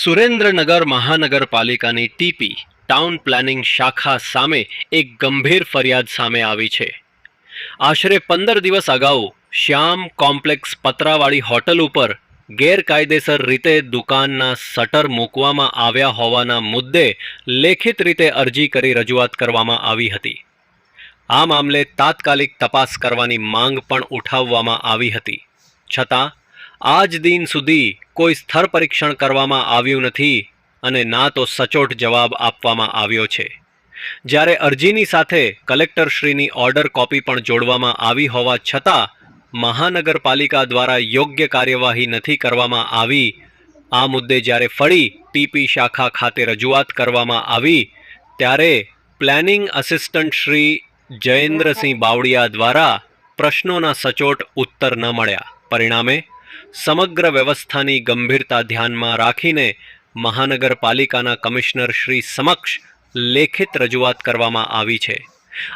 સુરેન્દ્રનગર મહાનગરપાલિકાની TP town planning શાખા સામે એક ગંભીર ફરિયાદ સામે આવી છે। આશરે 15 દિવસ અગાઉ શ્યામ કોમ્પ્લેક્સ પતરાવાળી હોટલ ઉપર ગેરકાયદેસર રીતે દુકાનના શટર મૂકવામાં આવ્યા હોવાના મુદ્દે લેખિત રીતે અરજી કરી રજૂઆત કરવામાં આવી હતી। આ મામલે તાત્કાલિક તપાસ કરવાની માંગ પણ ઉઠાવવામાં આવી હતી, છતાં આજ દિન સુધી કોઈ સ્થળ પરીક્ષણ કરવામાં આવ્યું નથી અને ના તો સચોટ જવાબ આપવામાં આવ્યો છે। જ્યારે અરજીની સાથે કલેક્ટરશ્રીની ઓર્ડર કોપી પણ જોડવામાં આવી હોવા છતાં મહાનગરપાલિકા દ્વારા યોગ્ય કાર્યવાહી નથી કરવામાં આવી। આ મુદ્દે જ્યારે ફરી ટીપી શાખા ખાતે રજૂઆત કરવામાં આવી ત્યારે પ્લાનિંગ આસિસ્ટન્ટ શ્રી જયેન્દ્રસિંહ બાવળિયા દ્વારા પ્રશ્નોના સચોટ ઉત્તર ન મળ્યા। પરિણામે સમગ્ર વ્યવસ્થાની ગંભીરતા ધ્યાનમાં રાખીને મહાનગરપાલિકાના કમિશનર શ્રી સમક્ષ લેખિત રજૂઆત કરવામાં આવી છે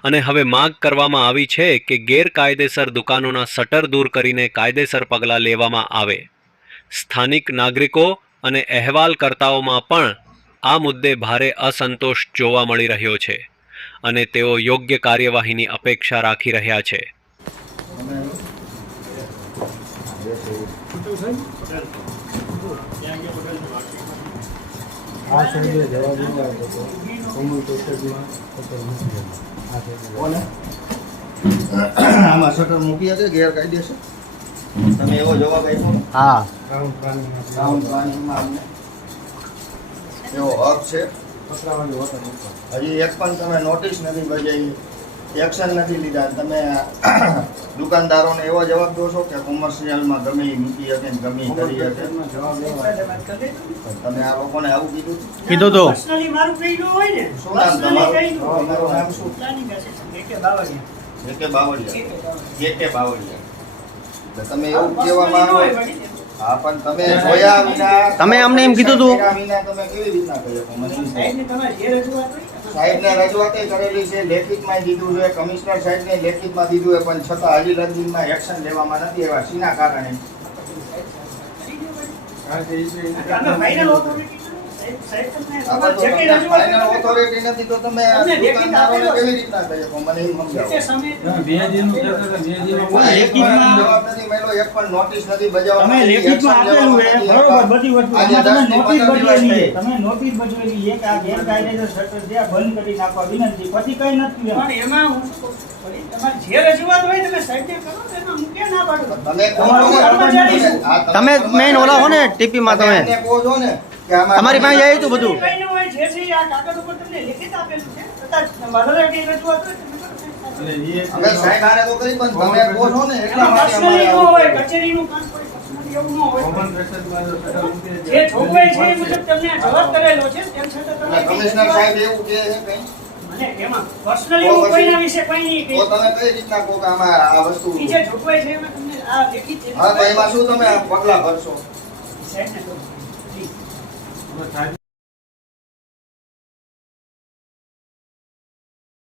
અને હવે માંગ કરવામાં આવી છે કે ગેરકાયદેસર દુકાનોના શટર દૂર કરીને કાયદેસર પગલાં લેવામાં આવે। સ્થાનિક નાગરિકો અને અહેવાલકર્તાઓમાં પણ આ મુદ્દે ભારે અસંતોષ જોવા મળી રહ્યો છે અને તેઓ યોગ્ય કાર્યવાહીની અપેક્ષા રાખી રહ્યા છે। આમાં શટર મૂકી હતી ગેરકાયદેસર તમે એવો જવાબ આપ્યો ને? હા, ટાઉન પ્લાનિંગમાં અમને એવો હક છે। હજી એક પણ તમે નોટિસ નથી બજાવી, એક્શન નથી લીધા। તમે દુકાનદારોને એવો જવાબ દો છો કે કોમર્શિયલમાં ગમે એ મૂકી શકે ને ગમે એ કરી શકે। તમે આ લોકોને આવું કીધું તો શું નામ તમારું? તમારું નામ શું? જેકે બાવળિયા। તમે એવું કહેવામાં આવો? હા, પણ તમે જોયા વિના તમે અમને એમ કીધું હતું? વિના તમે કેવી રીતના કહી શકો મને? સાહેબને રજૂઆત કરેલી છે, લેખિતમાં દીધું છે, કમિશનર સાહેબને લેખિતમાં દીધું છે, પણ છતાં હજી લગીનમાં એક્શન લેવામાં નથી આવ્યા। શીના કારણે? ફાઇનલ ઓથોરિટી નથી તો તમે દુકાનદારોને કેવી રીતના કહી શકો મને એમ સમજાવો। એક પણ જવાબ નથી મળ્યો, એક પણ નોટિસ નથી બજાવવામાં આવી। લેખિતમાં આપેલું છે, બરોબર, બધી વસ્તુ તમે નોટિસ બજાવેલી છે, તમે નોટિસ બજાવેલી એક આ ગેરકાયદેસર શટર છે બંધ કરી નાખવા વિનંતી, પછી કઈ નથી પણ એમાં હું શું કહું છું, તમારી જે રજૂઆત હોય તમે સાહેબને કરો, એમાં હું કે ના પાડું। તમે મેઇન ઓલા હો ને ટીપી માં, તમે કહો છો ને કે તમારી પાસે આવી હતું બધું? કઈ ન હોય, જે છે આ કાગળ ઉપર તમને લેખિત આપેલું છે, છતાં વધારે કઈ રજૂઆત હોય તમે અમે સાહેબ આને તો કરી, પણ તમે કહો છો ને એટલા એમાં માટે પર્સનલી અમારે ન હોય, કચેરીનું કામ કોઈ પર્સનલી એવું ન હોય। જે જોગવાઈ છે એ મુજબ તમને જવાબ કરેલો છે, તેમ છતાં તમે કમિશનર સાહેબ એવું કહે છે કઈ મને એમાં પર્સનલી હું કોઈના વિશે કંઈ નહીં તો તમે કઈ રીતના કહો કે આમાં આ વસ્તુ કહી, જે જોગવાઈ છે એમાં તમને આ લેખિત છે। હા, તો એમાં શું તમે પગલા ભરશો? સાહેબને કહો, પ્લીઝ।